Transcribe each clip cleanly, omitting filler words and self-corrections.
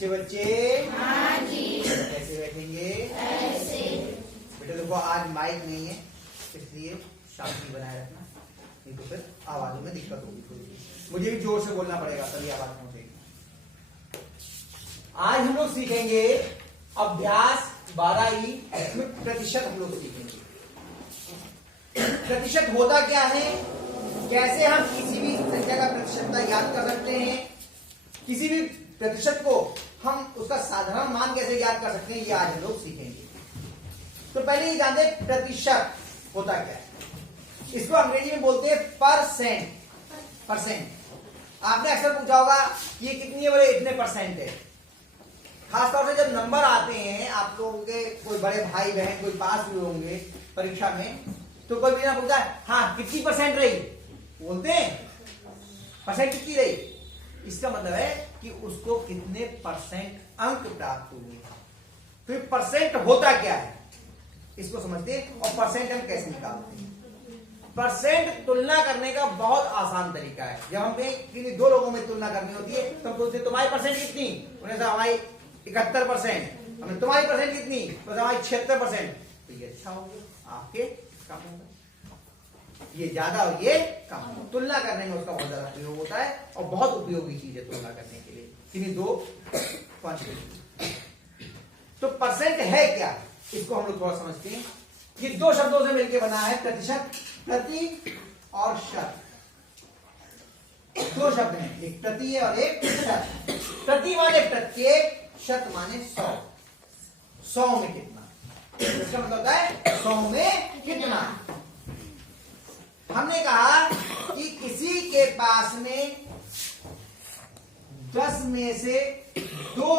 अच्छे बच्चे हाँ जी। कैसे बैठेंगे? ऐसे। बेटा देखो आज माइक नहीं है इसलिए शांति बनाए रखना, नहीं तो फिर आवाजों में दिक्कत होगी थोड़ी। मुझे भी जोर से बोलना पड़ेगा तभी आवाज पहुंचेगी। आज हम लोग सीखेंगे अभ्यास 12E में प्रतिशत हम लोग सीखेंगे। प्रतिशत होता क्या है, कैसे हम किसी भी संख्या का प्रतिशतता याद कर सकते हैं, किसी भी प्रतिशत को हम उसका साधारण मान कैसे याद कर सकते हैं, ये आज हम लोग सीखेंगे। तो पहले ये जानते हैं प्रतिशत होता क्या है। इसको अंग्रेजी में बोलते हैं परसेंट। परसेंट आपने अक्सर पूछा होगा ये कितनी है, बोले इतने परसेंट है। खासतौर से जब नंबर आते हैं आप लोगों के, कोई बड़े भाई बहन कोई पास हुए होंगे परीक्षा में, तो कोई भी ना पूछता है हाँ कितनी परसेंट रही, बोलते हैं परसेंट कितनी रही। इसका मतलब है कि उसको कितने परसेंट अंक प्राप्त हुए। तो परसेंट होता क्या है इसको समझते हैं, और परसेंट हम कैसे निकालते हैं। परसेंट तुलना करने का बहुत आसान तरीका है। जब हमें किसी दो लोगों में तुलना करनी होती है तो हम पूछते हैं तुम्हारी परसेंट कितनी, उन्हें हमारी 71%, हमें तुम्हारी परसेंट कितनी, तो हमारी 76%। तो ये अच्छा होगा, आपके कम होगा, ये ज्यादा और ये कम होगा। तुलना करने में उसका बहुत ज्यादा प्रयोग होता है और बहुत उपयोगी चीज है तुलना करने के लिए किन्हीं दो क्वांटिटी। तो परसेंट है क्या, इसको हम लोग थोड़ा समझते हैं। ये दो शब्दों से मिलकर बना है प्रतिशत, प्रति और शत। दो शब्द हैं, एक प्रति है और एक शत। प्रति माने प्रत्येक, शत माने 100। 100 में कितना, इसका मतलब होता है 100 में कितना। हमने कहा कि किसी के पास में 10 में से 2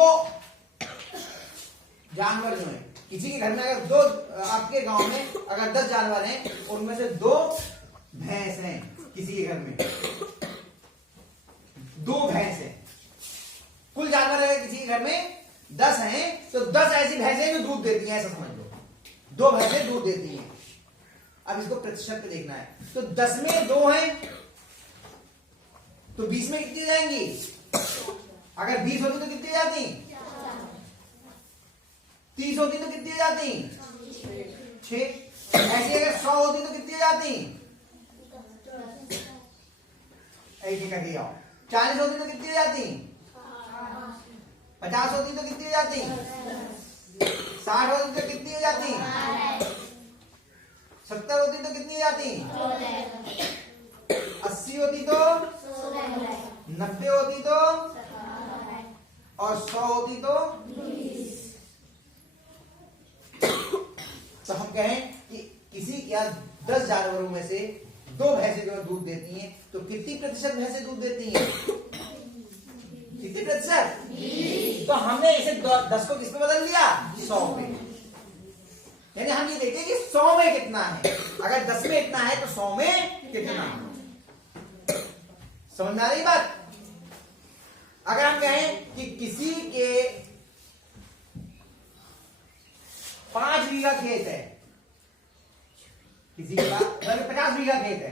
जानवर जो है, किसी के घर में अगर 2, आपके गांव में अगर 10 जानवर हैं उनमें से 2 भैंस हैं, किसी के घर में 2 भैंस हैं, कुल जानवर है किसी के घर में 10 हैं, तो 10 ऐसी भैंसें जो दूध देती हैं, ऐसा समझ लो 2 भैंसें दूध देती हैं। अब इसको प्रतिशत पे देखना है, तो 10 में 2 हैं तो 20 में कितनी जाएंगी, अगर 20 होती तो कितनी जाती, 30 होती तो कितनी जाती, 6। ऐसी अगर 100 होती तो कितनी जाती, ऐसे करके आओ। 40 होती तो कितनी जाती, 50 होती तो कितनी जाती, 60 होती तो कितनी जाती, 70 होती तो कितनी जाती, 80 होती तो, 90 होती तो, और 100 होती तो। तो हम कहें कि किसी या 10 जानवरों में से 2 भैंसें जो दूध देती हैं, तो कितनी प्रतिशत भैंसें दूध देती हैं, कितनी प्रतिशत। तो हमने इसे 10 को किस पे बदल दिया, 100 पे। यानी हम ये देखते हैं कि 100 में कितना है, अगर 10 में इतना है तो 100 में कितना है। समझ में आ रही बात। अगर हम कहें कि किसी के 5 बीघा खेत है, किसी के पास 50 बीघा खेत है,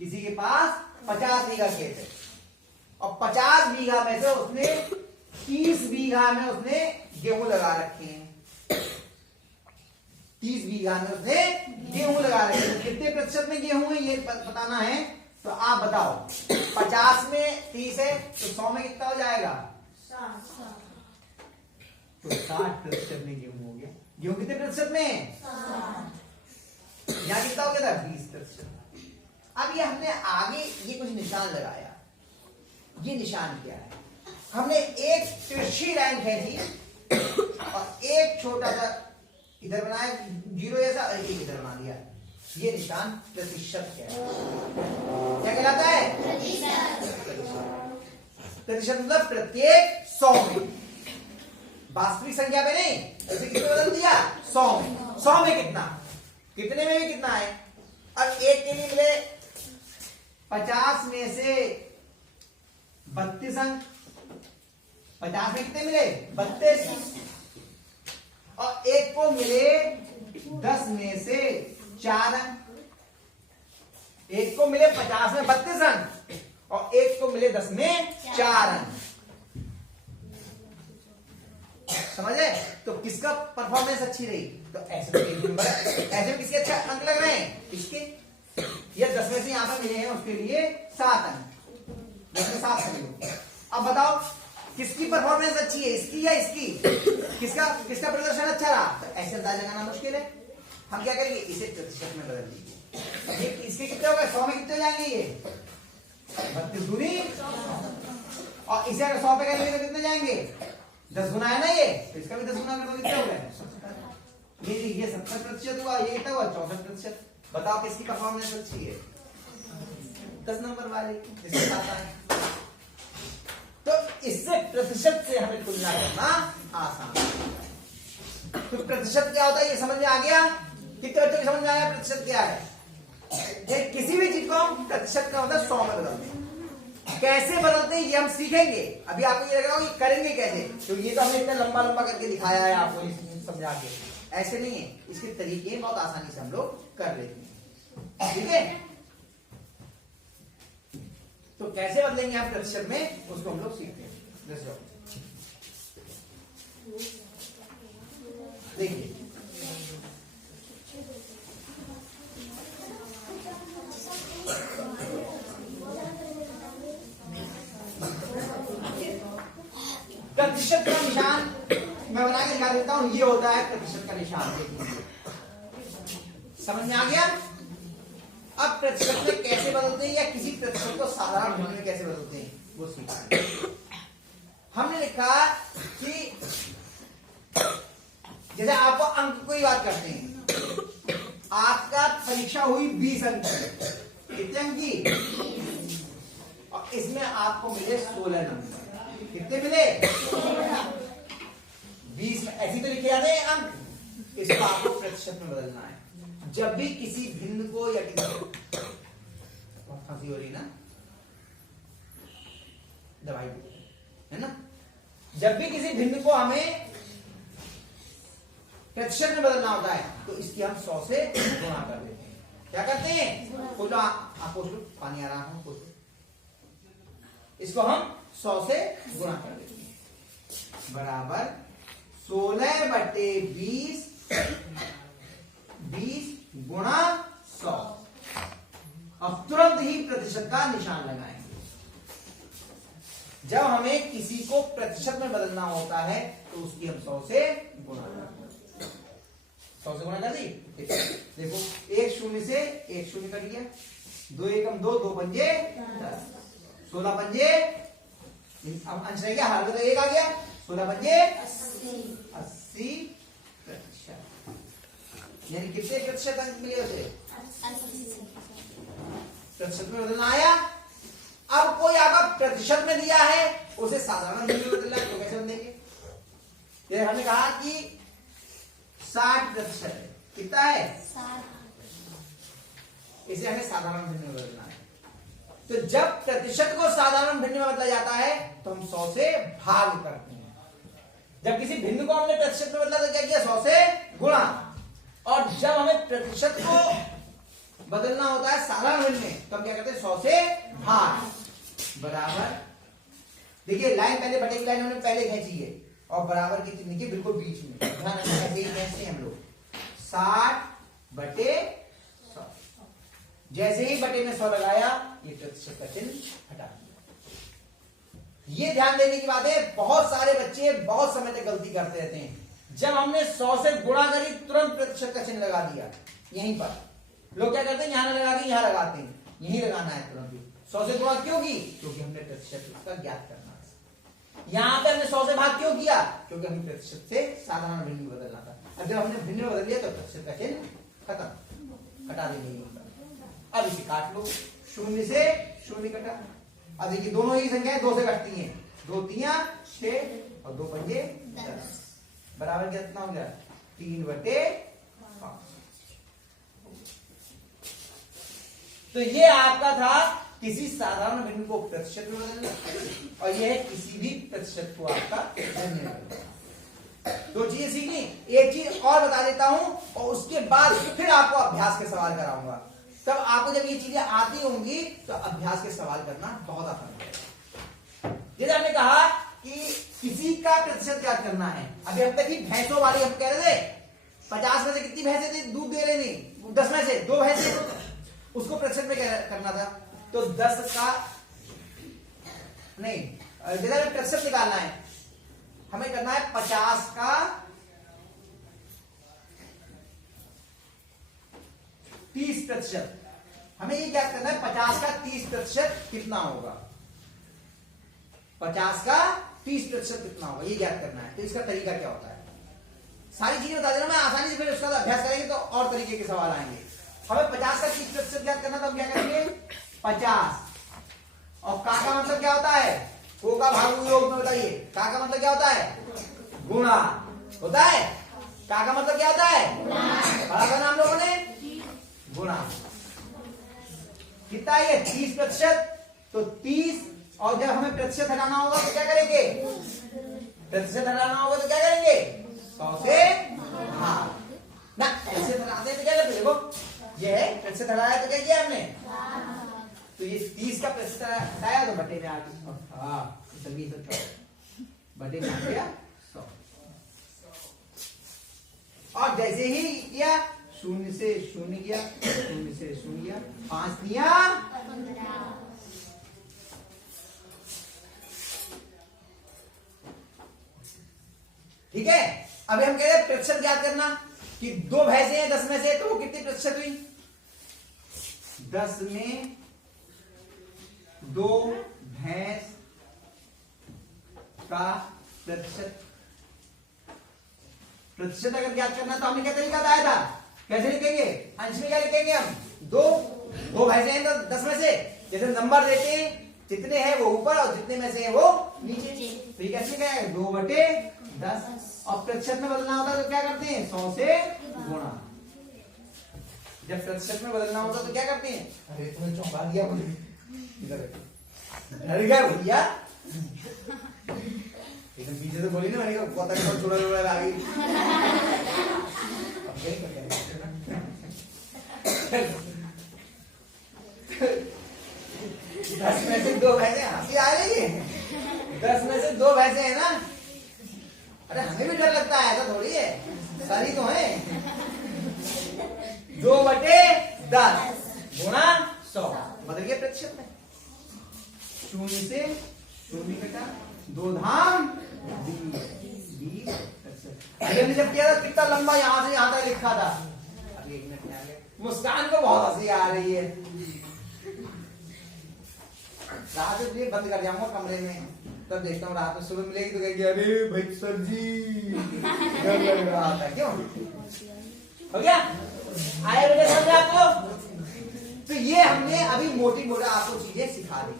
किसी के पास 50 बीघा खेत है, और 50 बीघा में से उसने 30 बीघा में उसने गेहूं लगा रखे हैं। 30 बीघा में उसने गेहूं लगा रखे हैं। कितने प्रतिशत में गेहूं है ये बताना है, तो आप बताओ। 50 में 30 है तो 100 में कितना हो जाएगा, तो 60% में गेहूं हो गया। गेहूं कितने प्रतिशत में, यहां कितना हो गया था, 20%। अब ये हमने आगे ये कुछ निशान लगाया, ये निशान क्या है, हमने एक तिरछी लाइन खींची और एक छोटा सा इधर बनाया 0 जैसा, और एक इधर बना दिया। ये निशान प्रतिशत है। क्या कहलाता है, प्रतिशत मतलब प्रत्येक 100 में, वास्तविक संख्या पे नहीं, ऐसे कितने बदल दिया, 100 में। 100 में कितना, कितने में भी कितना है। अब एक के लिए मिले 50 में से 32 अंक, 50 में कितने मिले, 32, और एक को मिले 10 में से 4 अंक। एक को मिले 50 में 32 अंक और एक को मिले 10 में 4 अंक। समझे? तो किसका परफॉर्मेंस अच्छी रही? तो ऐसे में पेज नंबर, ऐसे में किसके अच्छा अंक लग रहे हैं? इसके। ये 10 में से यहाँ पर मिले हैं उसके लिए 7 अंक, 10 में 7 समझो। अब बताओ किसकी परफॉर्मेंस अच्छी है, इसकी या इसकी? किसका किसका प्रदर्शन अच्छा रहा? तो ऐसे अंदाजा लगाना मुश्किल है। हम क्या करेंगे, इसे प्रतिशत में बदल दीजिए। इसके कितने हो गए? 100 में कितने हो जाएंगे ये? 32 दूनी, और इसे अगर 100 पे करेंगे तो कितने जाएंगे? 10 गुना है ना ये, तो इसका भी 10 गुना कर दो, कितने हो गए? ये 70% हुआ, ये कितना हुआ? 64%। बताओ किसकी परफॉर्मेंस अच्छी है? 10 नंबर वाले की, इसके साथ आए। तो इससे प्रतिशत से हमें तुलना करना आसान है। तो प्रतिशत क्या होता है ये समझ में आ गया? कितने बच्चों को समझ में आया प्रतिशत क्या है? किसी भी चीज को हम प्रतिशत का मतलब 100 में बदलते हैं। कैसे बदलते हैं ये हम सीखेंगे। अभी आपको ये लग रहा होगा कि करेंगे कैसे, तो ये तो हमने इतना लंबा लंबा करके दिखाया है आपको समझा के। ऐसे नहीं है, इसके तरीके बहुत आसानी से हम लोग कर लेते हैं। ठीक है, तो कैसे बदलेंगे आप प्रतिशत में, उसको हम लोग सीखते हैं। देखिए प्रतिशत का निशान मैं बना के दिखा देता हूं, ये होता है प्रतिशत का निशान। समझ में आ गया? अब प्रतिशत में कैसे बदलते हैं या किसी प्रतिशत को साधारण भिन्न में कैसे बदलते हैं वो सीखते हैं। हमने लिखा कि जैसे आपको अंक को ही बात करते हैं, आपका परीक्षा हुई 20 अंक की, कितने अंक की? और इसमें आपको मिले 16 नंबर। कितने मिले? 20 में ऐसी तो लिखे जाते हैं अंक, इसको आपको प्रतिशत में बदलना है। जब भी किसी भिन्न को या किसी फांसी हो रही ना, दवाई है ना, जब भी किसी भिन्न को हमें प्रतिशत में बदलना होता है तो इसकी हम 100 से गुणा कर देते हैं। क्या करते हैं? पूछो आप, पूछ लो, पानी आ रहा है, पूछ लो। इसको हम 100 से गुणा कर देते हैं, बराबर 16/20 20 गुणा 100। अब तुरंत ही प्रतिशत का निशान लगाएंगे। जब हमें किसी को प्रतिशत में बदलना होता है तो उसकी हम 100 से गुणा करते हैं। 100 से गुणा कर दी। देखो 1 0 से 1 0 कर लिया, 2 एकम 2, 2 पंजे 10, 16 पंजे, अब अंश रह गया, हर में तो 1 आ गया, 16 पंजे 80 प्रतिशत। यानी कितने प्रतिशत अंक मिले उसे? प्रतिशत में बदलना आया। अब कोई आपका प्रतिशत में दिया है, उसे साधारण में बदलना है, तो कैसे बदलेंगे? ये हमने कहा कि 60% है, कितना है? 60। इसे हमें साधारण भिन्न में बदलना है। तो जब प्रतिशत को साधारण भिन्न में बदला जाता है तो हम 100 से भाग करते हैं। जब किसी भिन्न को हमने प्रतिशत में बदला तो क्या किया? 100 से गुणा। और जब हमें प्रतिशत को बदलना होता है साधारण भिन्न में तो हम क्या करते हैं? 100 से भाग, बराबर। देखिए लाइन पहले बटे की लाइन हमने पहले खींची है और बराबर की चिन्ह के बिल्कुल बीच में ध्यान रखना, ऐसे ही खींचते हैं हम लोग। 60/100, जैसे ही बटे में 100 लगाया ये प्रतिशत का चिन्ह हटा दिया। ये ध्यान देने की बात है, बहुत सारे बच्चे बहुत समय तक गलती करते रहते हैं। जब हमने 100 से गुणा करी तुरंत प्रतिशत का चिन्ह लगा दिया। यहीं पर लोग क्या करते हैं? यहां लगा के यहां लगाते हैं, यही लगाना है तुरंत। 100 से गुणा क्यों की? क्योंकि हमने प्रतिशत का ज्ञात करना था। यहां पर हमने 100 से भाग क्यों किया? क्योंकि हमें प्रतिशत से साधारण भिन्न बदलना था। अब जब हमने भिन्न बदल लिया तो प्रतिशत का चिन्ह खत्म, हटा देंगे। अब इसे काट लो, 0 से 0 कटा। अब देखिए दोनों ही संख्याएं 2 से कटती हैं, 2 3 6 और 2 पंजे 10, बराबर कितना हो गया? 3/5। तो ये आपका था किसी साधारण भिन्न को प्रतिशत में बदलना, और यह है किसी भी प्रतिशत को आपका भिन्न में बदलना। 2 चीजें सीखनी। एक चीज और बता देता हूं और उसके बाद फिर आपको अभ्यास के सवाल कराऊंगा। तब आपको जब ये चीजें आती होंगी तो अभ्यास के सवाल करना बहुत आसान होगा। जैसे हमने कहा कि किसी का प्रतिशत ज्ञात करना है। अभी हम तक भैंसों वाली हम कह रहे थे 50 में से कितनी भैंसें थी दूध दे रही नहीं, 10 में से 2 भैंसें, उसको प्रतिशत में करना था। तो 10 का नहीं, जैसे हमें प्रतिशत निकालना है, हमें करना है 50 का 30%। हमें ये ज्ञात करना है 50 का 30% कितना होगा, 50 का 30% कितना होगा ये ज्ञात करना है। तो इसका तरीका क्या होता है, सारी चीजें बता देना मैं आसानी से, फिर उसका अभ्यास करेंगे तो और तरीके के सवाल आएंगे। हमें 50 का 30% ज्ञात करना, तो हम क्या करेंगे 50 और का मतलब क्या होता है, को का भाग योग में बताइए, का मतलब क्या होता है, गुणा होता है। का मतलब क्या होता है, पढ़ा था ना हम लोगों ने, गुणा। कितना है ये 30%, तो 30, और जब हमें प्रतिशत हटाना होगा तो क्या करेंगे, प्रतिशत हटाना होगा तो क्या करेंगे 100 से भाग ना, प्रतिशत हटाते हैं तो क्या करते, देखो ये है प्रतिशत हटाया तो क्या किया हमने, तो ये 30 का प्रतिशत हटाया तो बटे में आ गया, हाँ बटे में आ गया 100। और जैसे ही किया 0 से 0 किया, 0 से 0 किया, 5 दिया 15। ठीक है। अभी हम कह रहे हैं प्रतिशत ज्ञात करना कि 2 भैंसें हैं 10 में से, तो वो कितनी प्रतिशत हुई, 10 में 2 भैंस का प्रतिशत। प्रतिशत अगर ज्ञात करना तो हमने क्या तरीका बताया था, कैसे लिखेंगे, अंश में क्या लिखेंगे हम, 2 भैंसें हैं तो 10 में से, जैसे नंबर देते हैं जितने हैं वो ऊपर और जितने में से है वो नीचे, तो ये कैसे क्या है 2/10। और प्रतिशत में बदलना होता है तो क्या करते हैं 100 से गुणा। जब प्रतिशत में बदलना होता है तो क्या करते हैं, अरे तुमने चौंका दिया मुझे, डर गया भैया, एकदम पीछे से बोली ना, मैंने कहा पता नहीं छोड़ा छोड़ा आ गई। 10 में से 2 भैंसे, हंसी आ रही है, 10 में से 2 भैंसे है ना, अरे हमें भी डर लगता है, ऐसा थोड़ी है, सारी तो है। 2/10 गुणा 100 बदल गया प्रतिशत में, 0 से 0 कटा, 2 धाम 20%। हमने जब किया था कितना लंबा यहां से यहां तक लिखा था, अभी 1 मिनट में आ गए। मुस्कान को बहुत हंसी आ रही है, रात में ये बंद कर जाऊंगा कमरे में, तब देखता हूँ रात में, सुबह मिलेगी तो कहेगी अरे भाई सर जी डर लग रहा था, क्यों हो गया, आया बेटे समझ आपको। तो ये हमने अभी मोटी मोटा आपको चीजें सिखा दी,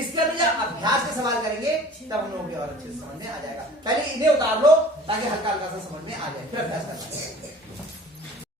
इसके अभी जब अभ्यास के सवाल करेंगे तब हम लोगों के और अच्छे से समझ में आ जाएगा। पहले इन्हें उतार लो ताकि हल्का हल्का सा समझ में आ जाए, फिर अभ्यास करना है।